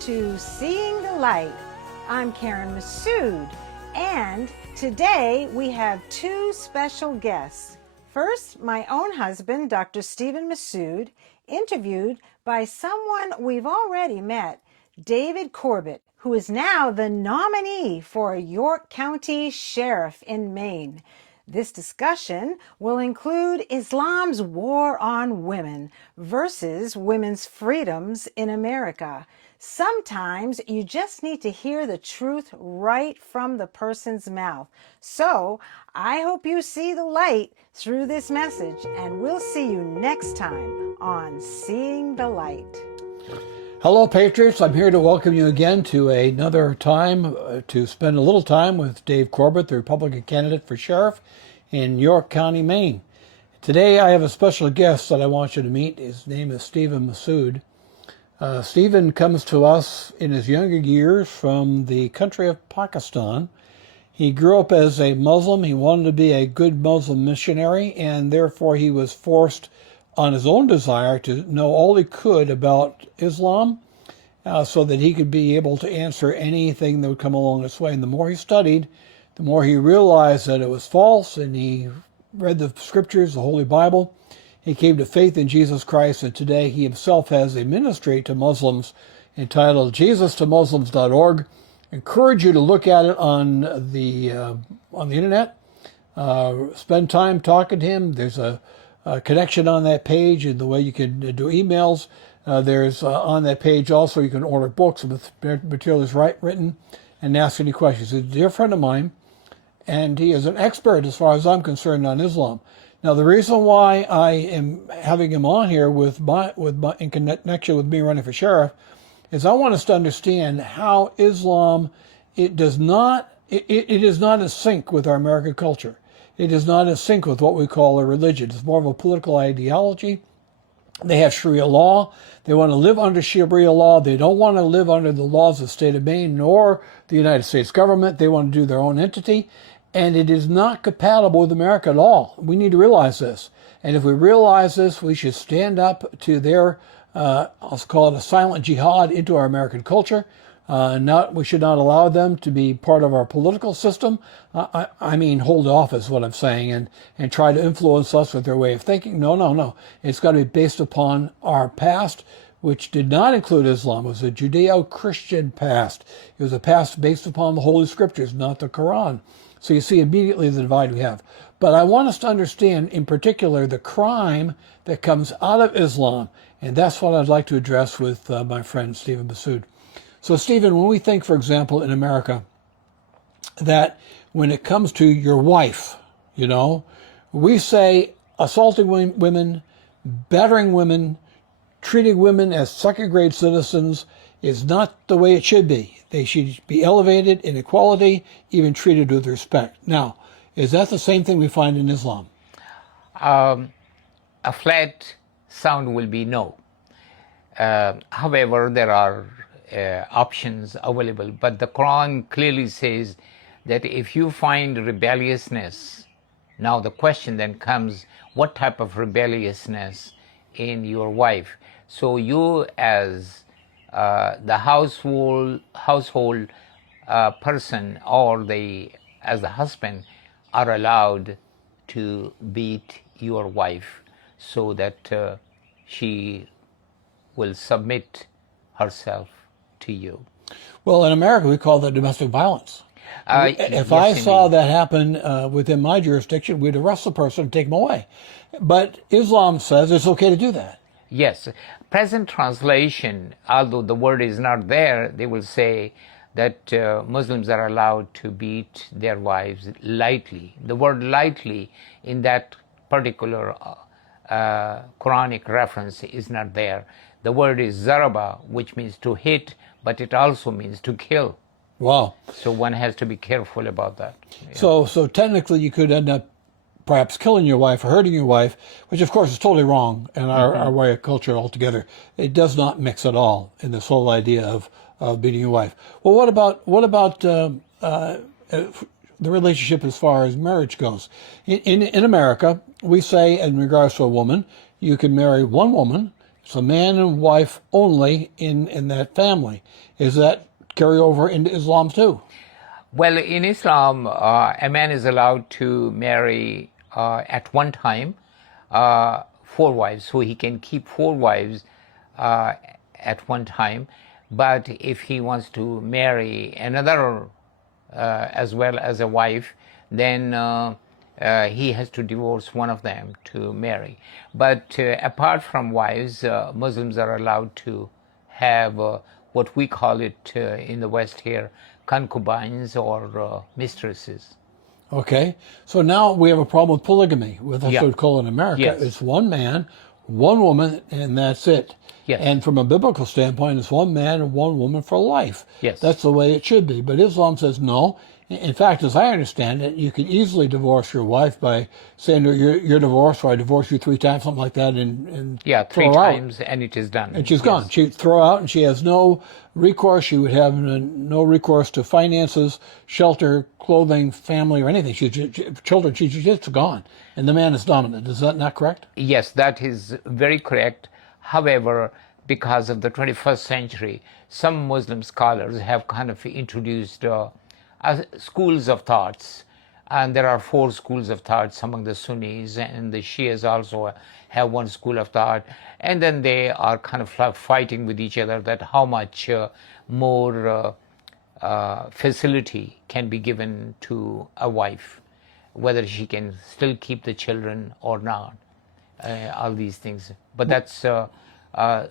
to Seeing the Light. I'm Karen Masood, and today we have two special guests. First, my own husband, Dr. Stephen Masood, interviewed by someone we've already met, David Corbett, who is now the nominee for York County Sheriff in Maine. This discussion will include Islam's war on women versus women's freedoms in America. Sometimes you just need to hear the truth right from the person's mouth. So I hope you see the light through this message, and we'll see you next time on Seeing the Light. Hello, Patriots. I'm here to welcome you again to another time to spend a little time with Dave Corbett, the Republican candidate for sheriff in York County, Maine. Today I have a special guest that I want you to meet. His name is Stephen Masood. Stephen comes to us in his younger years from the country of Pakistan. He grew up as a Muslim. He wanted to be a good Muslim missionary, and therefore he was forced on his own desire to know all he could about Islam so that he could be able to answer anything that would come along this way. And the more he studied, the more he realized that it was false, and he read the scriptures, the Holy Bible. He came to faith in Jesus Christ, and today he himself has a ministry to Muslims entitled JesusToMuslims.org. Encourage you to look at it on the internet. Spend time talking to him. There's a connection on that page, and the way you can do emails. There's on that page also you can order books with materials written and ask any questions. He's a dear friend of mine, and he is an expert as far as I'm concerned on Islam. Now, the reason why I am having him on here in connection with me running for sheriff is I want us to understand how Islam is not in sync with our American culture. It is not in sync with what we call a religion. It's more of a political ideology. They have Sharia law. They want to live under Sharia law. They don't want to live under the laws of the state of Maine nor the United States government. They want to do their own entity. And it is not compatible with America at all. We need to realize this. And if we realize this, we should stand up to their, I'll call it a silent jihad into our American culture. We should not allow them to be part of our political system. I mean, hold off is what I'm saying, and try to influence us with their way of thinking. No. It's got to be based upon our past, which did not include Islam. It was a Judeo-Christian past. It was a past based upon the Holy Scriptures, not the Quran. So you see immediately the divide we have. But I want us to understand, in particular, the crime that comes out of Islam, and that's what I'd like to address with my friend Stephen Masood. So, Stephen, when we think, for example, in America, that when it comes to your wife, we say assaulting women, battering women, treating women as second-grade citizens is not the way it should be. They should be elevated in equality, even treated with respect. Now, is that the same thing we find in Islam? A flat sound will be no. However, there are options available, but the Quran clearly says that if you find rebelliousness, now the question then comes, what type of rebelliousness in your wife? So you as the household person, or as the husband, are allowed to beat your wife so that she will submit herself to you. Well, in America, we call that domestic violence. If I saw that happen within my jurisdiction, we'd arrest the person and take them away. But Islam says it's okay to do that. Yes. Present translation, although the word is not there, they will say that Muslims are allowed to beat their wives lightly. The word lightly in that particular Quranic reference is not there. The word is zaraba, which means to hit, but it also means to kill. Wow. So one has to be careful about that. Yeah. So technically you could end up perhaps killing your wife or hurting your wife, which of course is totally wrong in our way of culture altogether. It does not mix at all in this whole idea of beating your wife. Well, what about the relationship as far as marriage goes? In America, we say in regards to a woman, you can marry one woman. It's a man and wife only in that family. Is that carry over into Islam too? Well, in Islam, a man is allowed to marry at one time four wives, so he can keep four wives at one time. But if he wants to marry another as well as a wife, then he has to divorce one of them to marry. But apart from wives, Muslims are allowed to have what we call it in the West here, concubines or mistresses. Okay, so now we have a problem with polygamy, with that's what we call in America. Yes. It's one man, one woman, and that's it. Yes. And from a biblical standpoint, it's one man and one woman for life. Yes. That's the way it should be. But Islam says no. In fact, as I understand it, you can easily divorce your wife by saying to her, you're divorced, or I divorce you 3 times, something like that, and three throw her out. times, and it is done. And she's gone. She'd throw out, and she has no recourse. She would have no recourse to finances, shelter, clothing, family, or anything. Children, she's just gone. And the man is dominant. Is that not correct? Yes, that is very correct. However, because of the 21st century, some Muslim scholars have kind of introduced schools of thoughts. And there are 4 schools of thoughts among the Sunnis, and the Shias also have one school of thought. And then they are kind of like fighting with each other that how much more facility can be given to a wife, whether she can still keep the children or not, all these things. But that's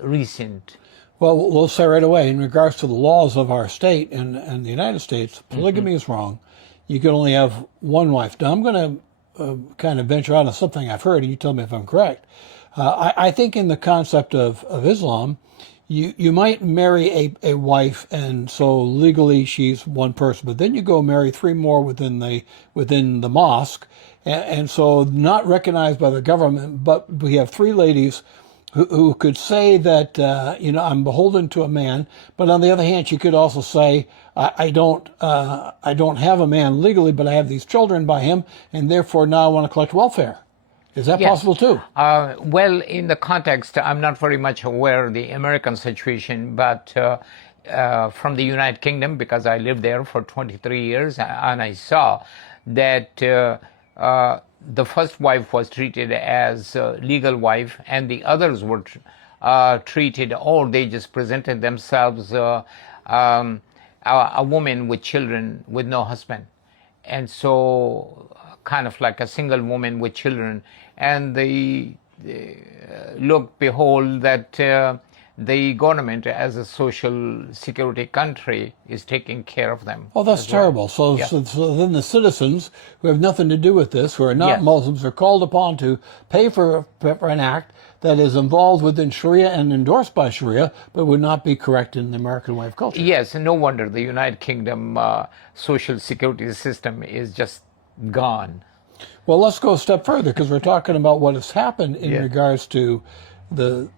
recent. Well, we'll say right away, in regards to the laws of our state and the United States, polygamy is wrong. You can only have one wife. Now, I'm going to kind of venture out on something I've heard, and you tell me if I'm correct. I think in the concept of Islam, you might marry a wife, and so legally she's one person, but then you go marry 3 more within the mosque, and so not recognized by the government, but we have 3 ladies who could say that, I'm beholden to a man, but on the other hand, she could also say, I don't have a man legally, but I have these children by him, and therefore now I want to collect welfare. Is that possible too? Well, in the context, I'm not very much aware of the American situation, but from the United Kingdom, because I lived there for 23 years, and I saw that the first wife was treated as a legal wife, and the others were treated, or they just presented themselves a woman with children with no husband. And so kind of like a single woman with children. And they look, behold, that the government as a social security country is taking care of them. Oh, that's terrible. So then the citizens who have nothing to do with this, who are not Muslims, are called upon to pay for an act that is involved within Sharia and endorsed by Sharia, but would not be correct in the American way of culture. Yes, no wonder the United Kingdom social security system is just gone. Well, let's go a step further, because we're talking about what has happened in regards to the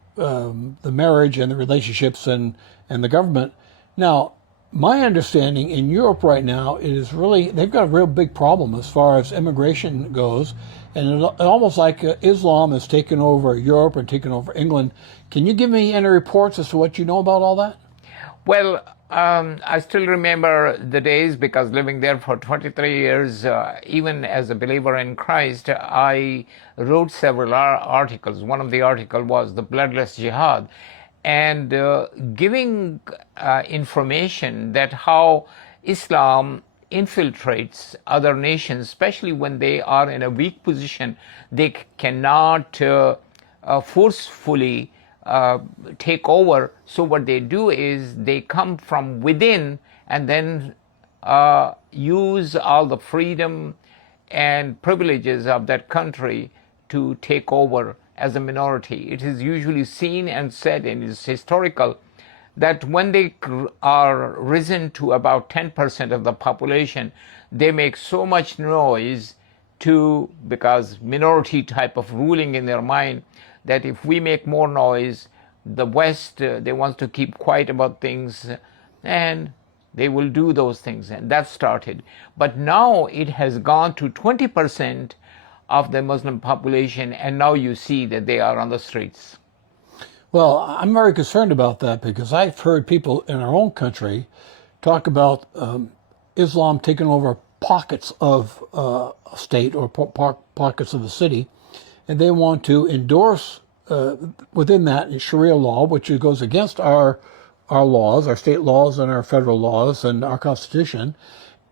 marriage and the relationships and the government. Now, my understanding in Europe right now is really, they've got a real big problem as far as immigration goes, and it's almost like Islam has taken over Europe and taken over England. Can you give me any reports as to what you know about all that? Well, I still remember the days, because living there for 23 years, even as a believer in Christ, I wrote several articles. One of the articles was The Bloodless Jihad, and giving information that how Islam infiltrates other nations, especially when they are in a weak position. They cannot forcefully take over. So what they do is they come from within and then use all the freedom and privileges of that country to take over as a minority. It is usually seen and said, and is historical, that when they are risen to about 10% of the population, they make so much noise because minority type of ruling in their mind, that if we make more noise, the West, they want to keep quiet about things, and they will do those things. And that started. But now it has gone to 20% of the Muslim population, and now you see that they are on the streets. Well, I'm very concerned about that because I've heard people in our own country talk about Islam taking over pockets of a state or pockets of a city, and they want to endorse within that Sharia law, which goes against our laws, our state laws, and our federal laws, and our Constitution.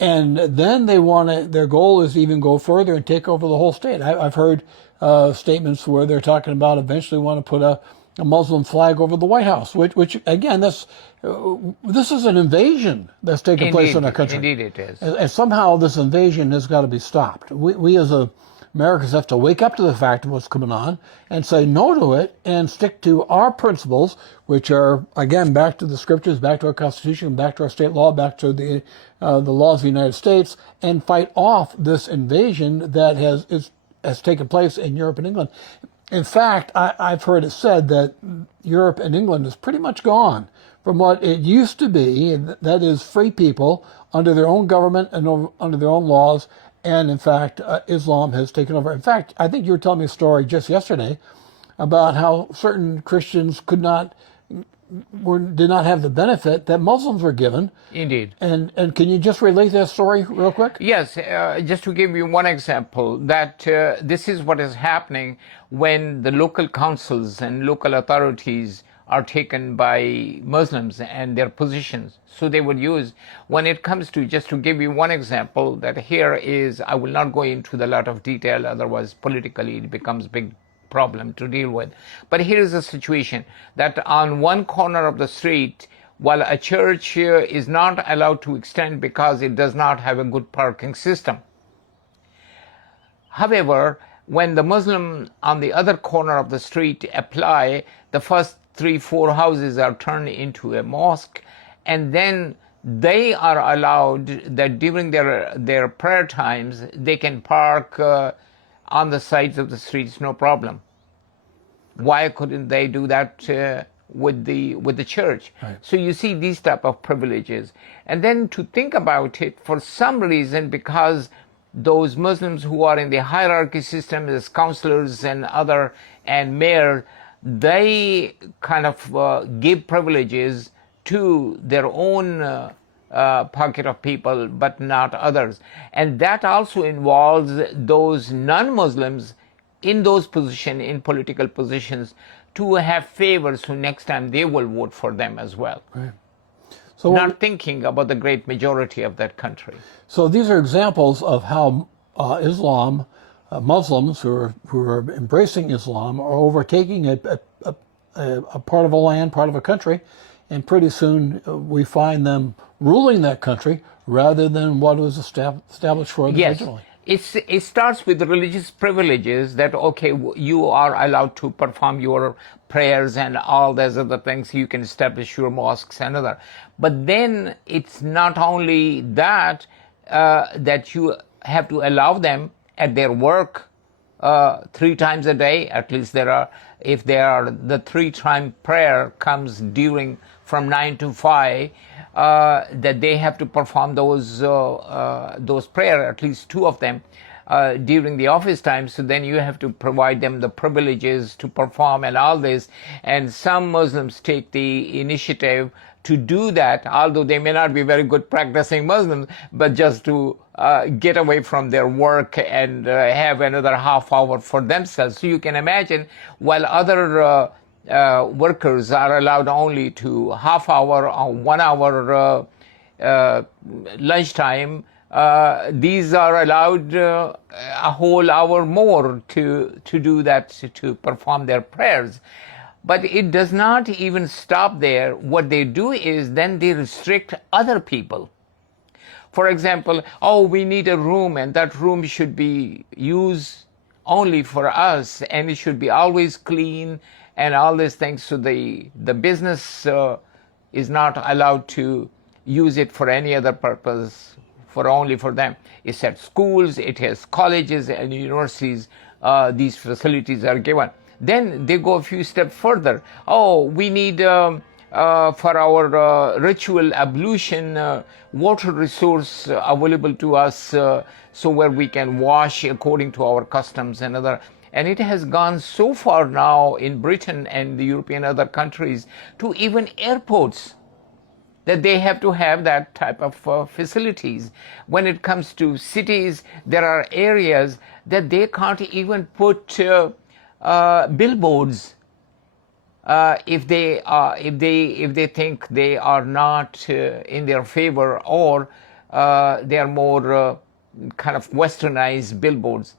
And then they want to. Their goal is to even go further and take over the whole state. I've heard statements where they're talking about eventually want to put a Muslim flag over the White House, which again, this is an invasion that's taking place in our country. Indeed, it is. And somehow this invasion has got to be stopped. We as Americans have to wake up to the fact of what's coming on and say no to it and stick to our principles, which are, again, back to the scriptures, back to our Constitution, back to our state law, back to the laws of the United States, and fight off this invasion that has taken place in Europe and England. In fact, I've heard it said that Europe and England is pretty much gone from what it used to be, and that is free people under their own government and under their own laws. And in fact, Islam has taken over. In fact, I think you were telling me a story just yesterday about how certain Christians did not have the benefit that Muslims were given. Indeed. And can you just relate that story real quick? Yes, just to give you one example, that this is what is happening when the local councils and local authorities are taken by Muslims and their positions. So they would use, when it comes to, just to give you one example, that here is, I will not go into the lot of detail, otherwise politically it becomes big problem to deal with. But here is a situation that on one corner of the street, while a church is not allowed to extend because it does not have a good parking system. However, when the Muslim on the other corner of the street apply, the first 3-4 houses are turned into a mosque, and then they are allowed that during their prayer times they can park on the sides of the streets, no problem. Why couldn't they do that with the church? Right. So you see these type of privileges, and then to think about it, for some reason, because those Muslims who are in the hierarchy system as councillors and mayor, they kind of give privileges to their own pocket of people, but not others. And that also involves those non-Muslims in those positions, in political positions, to have favors, so next time they will vote for them as well. Right. So not thinking about the great majority of that country. So these are examples of how Islam, Muslims who are embracing Islam, are overtaking a part of a land, part of a country, and pretty soon we find them ruling that country rather than what was established for them originally. It starts with religious privileges that, okay, you are allowed to perform your prayers and all those other things. You can establish your mosques and other. But then it's not only that, that you have to allow them at their work 3 times a day. At least if the 3-time prayer comes during from 9 to 5, that they have to perform those prayer, at least 2 of them, during the office time. So then you have to provide them the privileges to perform and all this. And some Muslims take the initiative to do that, although they may not be very good practicing Muslims, but just to get away from their work and have another half hour for themselves. So you can imagine, while other workers are allowed only to half hour or 1 hour lunchtime, these are allowed a whole hour more to do that, to perform their prayers. But it does not even stop there. What they do is then they restrict other people. For example, we need a room, and that room should be used only for us, and it should be always clean and all these things. So the business is not allowed to use it for any other purpose, only for them. It's at schools, it has colleges and universities, these facilities are given. Then they go a few steps further. We need for our ritual ablution water resource available to us, so where we can wash according to our customs and other. And it has gone so far now in Britain and the European other countries to even airports that they have to have that type of facilities. When it comes to cities, there are areas that they can't even put billboards if they think they are not in their favor, or they are more kind of westernized billboards.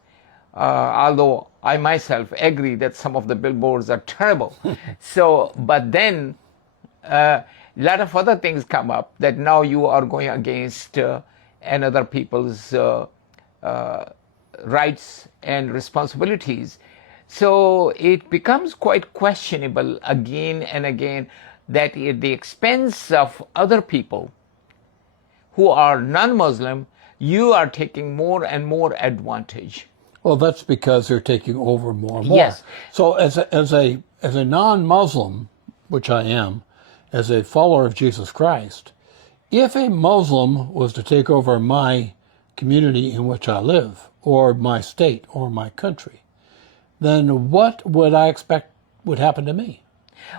Although I myself agree that some of the billboards are terrible. So, but then a lot of other things come up that now you are going against another people's rights and responsibilities. So it becomes quite questionable again and again that at the expense of other people who are non-Muslim, you are taking more and more advantage. Well, that's because they're taking over more and more. Yes. So as a non-Muslim, which I am, as a follower of Jesus Christ, if a Muslim was to take over my community in which I live, or my state, or my country, then what would I expect would happen to me?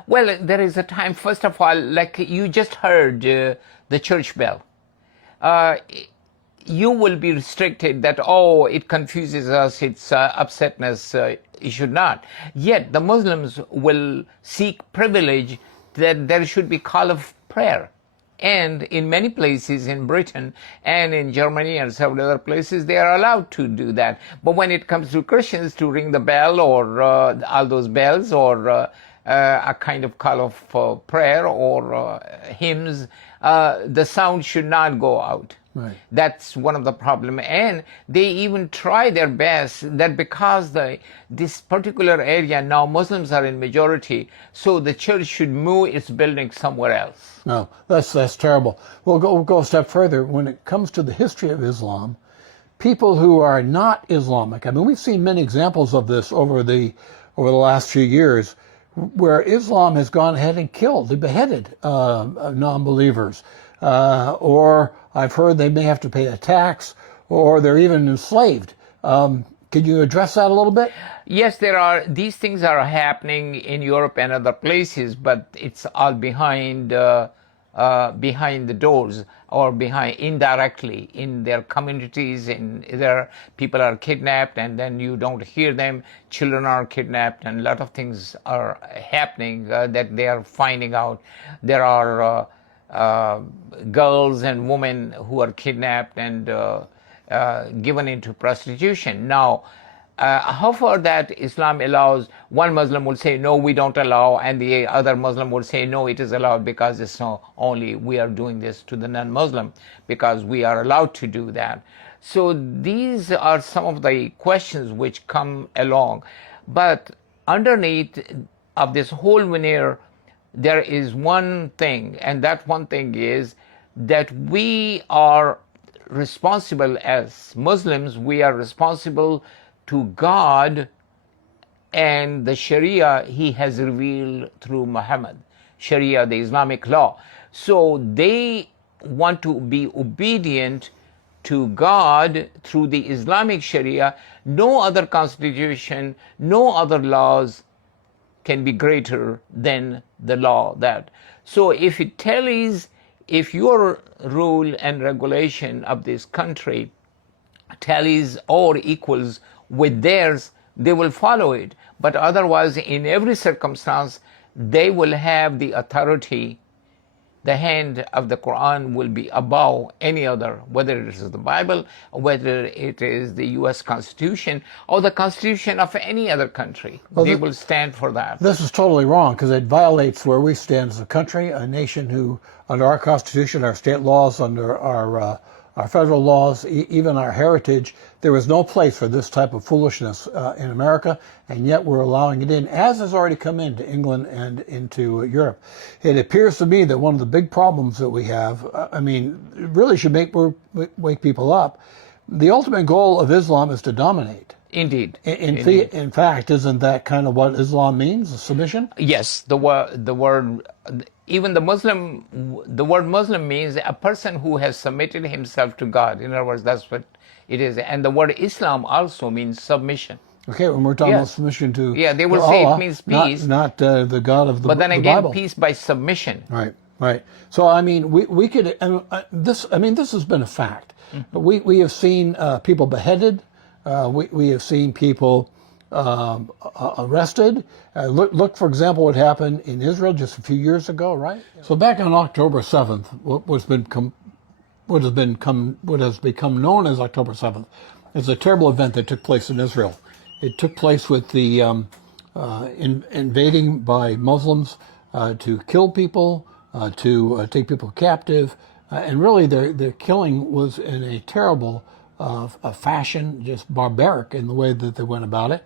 Well, there is a time, first of all, like you just heard the church bell. You will be restricted that, oh, it confuses us, it's upsetness, it should not. Yet the Muslims will seek privilege that there should be call of prayer. And in many places in Britain and in Germany and several other places, they are allowed to do that. But when it comes to Christians to ring the bell or all those bells or a kind of call of prayer or hymns, the sound should not go out. Right. That's one of the problem, and they even try their best that because this particular area now Muslims are in majority, so the church should move its building somewhere else. No, that's terrible. We'll go a step further. When it comes to the history of Islam, people who are not Islamic, I mean, we've seen many examples of this over the last few years, where Islam has gone ahead and killed, they beheaded non-believers, or I've heard they may have to pay a tax, or they're even enslaved. Could you address that a little bit? Yes, these things are happening in Europe and other places, but it's all behind the doors or behind indirectly in their communities. In their people are kidnapped, and then you don't hear them. Children are kidnapped, and a lot of things are happening that they are finding out. There are girls and women who are kidnapped and given into prostitution. Now, how far that Islam allows, one Muslim will say, no, we don't allow, and the other Muslim will say, no, it is allowed because it's not only we are doing this to the non-Muslim, because we are allowed to do that. So these are some of the questions which come along. But underneath of this whole veneer, there is one thing, and that one thing is that we are responsible as Muslims, we are responsible to God and the Sharia He has revealed through Muhammad, Sharia, the Islamic law. So they want to be obedient to God through the Islamic Sharia. No other constitution, no other laws can be greater than the law that. So if it tallies, if your rule and regulation of this country tallies or equals with theirs, they will follow it. But otherwise, in every circumstance, they will have the authority. The hand of the Quran will be above any other, whether it is the Bible, or whether it is the U.S. Constitution, or the Constitution of any other country. Well, they will stand for that. This is totally wrong, because it violates where we stand as a country, a nation who, under our Constitution, our state laws, under our federal laws, even our heritage, there is no place for this type of foolishness in America, and yet we're allowing it in, as has already come into England and into Europe. It appears to me that one of the big problems that we have, I mean, it really should wake people up. The ultimate goal of Islam is to domiate. Indeed. In fact, isn't that kind of what Islam means, submission? Yes, the word, even the word Muslim means a person who has submitted himself to God. In other words, that's what it is. And the word Islam also means submission. Okay, when we're talking about Yes. submission to Yeah, they will to say it Allah, means peace. not the God of the But then the again, Bible. peace by submission. Right, right. So I mean, we could this. I mean, this has been a fact. We have seen people beheaded. We have seen people arrested. Look, for example, what happened in Israel just a few years ago, right? So back on October 7th, what has become known as October 7th is a terrible event that took place in Israel. It took place with the invading by Muslims to kill people, to take people captive, and really their killing was in a terrible fashion, just barbaric in the way that they went about it.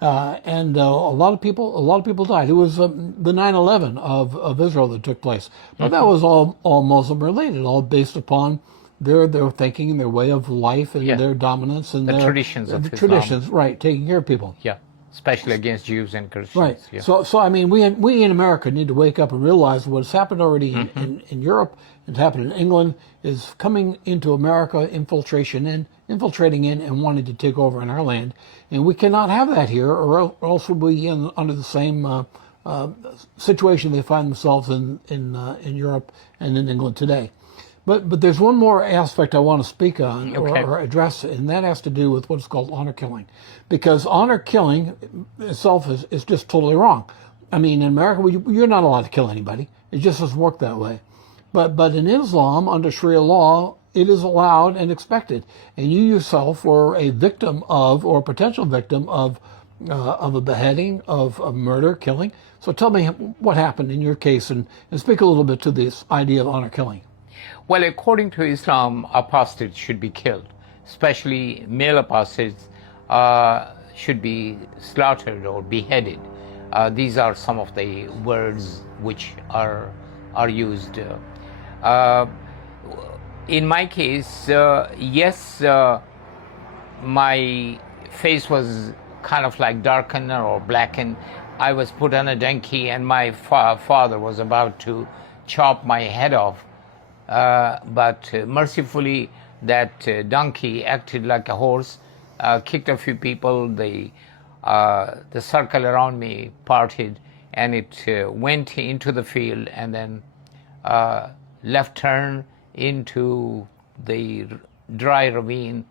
And a lot of people died. It was the 9/11 of Israel that took place, but that was all Muslim related, all based upon their thinking and their way of life and their dominance and The their traditions of the Islam. traditions, right? Taking care of people. Yeah, especially against Jews and Christians. Right. Yeah. So I mean, we in America need to wake up and realize what's happened already in Europe, it's happened in England, is coming into America, infiltrating in and wanting to take over in our land, and we cannot have that here, or else we'll be under the same situation they find themselves in Europe and in England today. But there's one more aspect I want to speak on or address, and that has to do with what's called honor killing. Because honor killing itself is just totally wrong. I mean, in America, you're not allowed to kill anybody. It just doesn't work that way. But in Islam, under Sharia law, it is allowed and expected. And you yourself were a victim of, or potential victim of a beheading, of murder, killing. So tell me what happened in your case, and speak a little bit to this idea of honor killing. Well, according to Islam, apostates should be killed, especially male apostates should be slaughtered or beheaded. These are some of the words which are used. In my case, yes, my face was kind of like darkened or blackened. I was put on a donkey, and my father was about to chop my head off. But mercifully, that donkey acted like a horse, kicked a few people. The circle around me parted, and it went into the field, and then left turn into the dry ravine.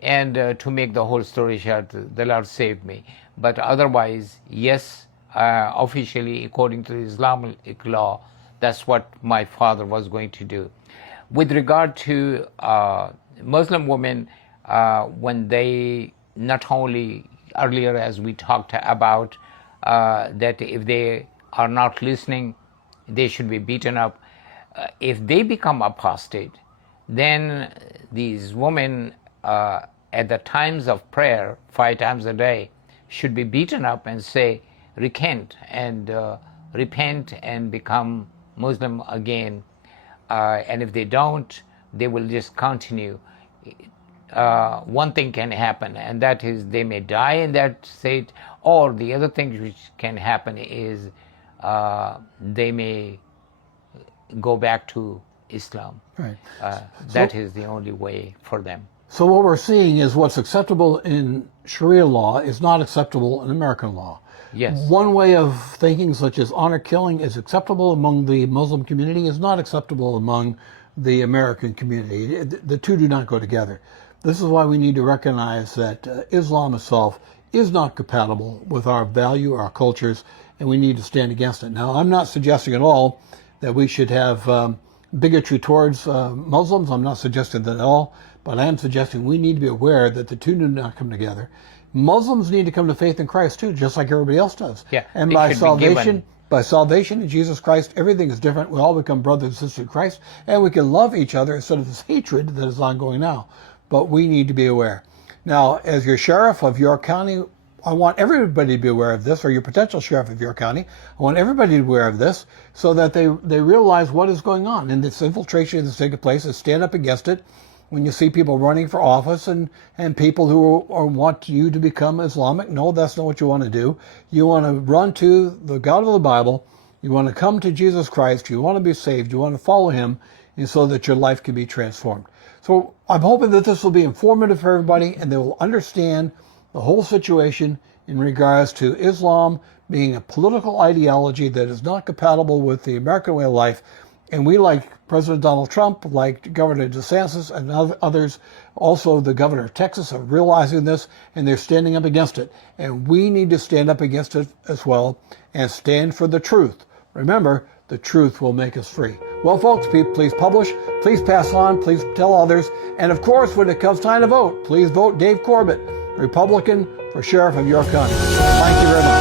And to make the whole story short, the Lord saved me. But otherwise, yes, officially, according to the Islamic law, that's what my father was going to do. With regard to Muslim women, when they not only earlier, as we talked about, that if they are not listening, they should be beaten up. If they become apostate, then these women at the times of prayer, 5 times a day, should be beaten up and say, recant and repent and become Muslim again. And if they don't, they will just continue. One thing can happen, and that is they may die in that state, or the other thing which can happen is they may go back to Islam. Right. That is the only way for them. So what we're seeing is what's acceptable in Sharia law is not acceptable in American law. Yes. One way of thinking, such as honor killing, is acceptable among the Muslim community, is not acceptable among the American community. The two do not go together. This is why we need to recognize that Islam itself is not compatible with our value, our cultures, and we need to stand against it. Now, I'm not suggesting at all that we should have bigotry towards Muslims. I'm not suggesting that at all, but I am suggesting we need to be aware that the two do not come together. Muslims need to come to faith in Christ too, just like everybody else does. Yeah, and by salvation in Jesus Christ, everything is different. We all become brothers and sisters in Christ, and we can love each other instead of this hatred that is ongoing now. But we need to be aware. Now, as your sheriff of York County, I want everybody to be aware of this, or your potential sheriff of York County. I want everybody to be aware of this so that they realize what is going on. And this infiltration that's taking place, is stand up against it. When you see people running for office and people who want you to become Islamic, no, that's not what you want to do. You want to run to the God of the Bible. You want to come to Jesus Christ. You want to be saved. You want to follow him, and so that your life can be transformed. So I'm hoping that this will be informative for everybody, and they will understand the whole situation in regards to Islam being a political ideology that is not compatible with the American way of life. And we, like President Donald Trump, like Governor DeSantis and others, also the governor of Texas, are realizing this, and they're standing up against it. And we need to stand up against it as well and stand for the truth. Remember, the truth will make us free. Well, folks, please publish, please pass on, please tell others. And of course, when it comes time to vote, please vote Dave Corbett, Republican, for Sheriff of York County. Thank you very much.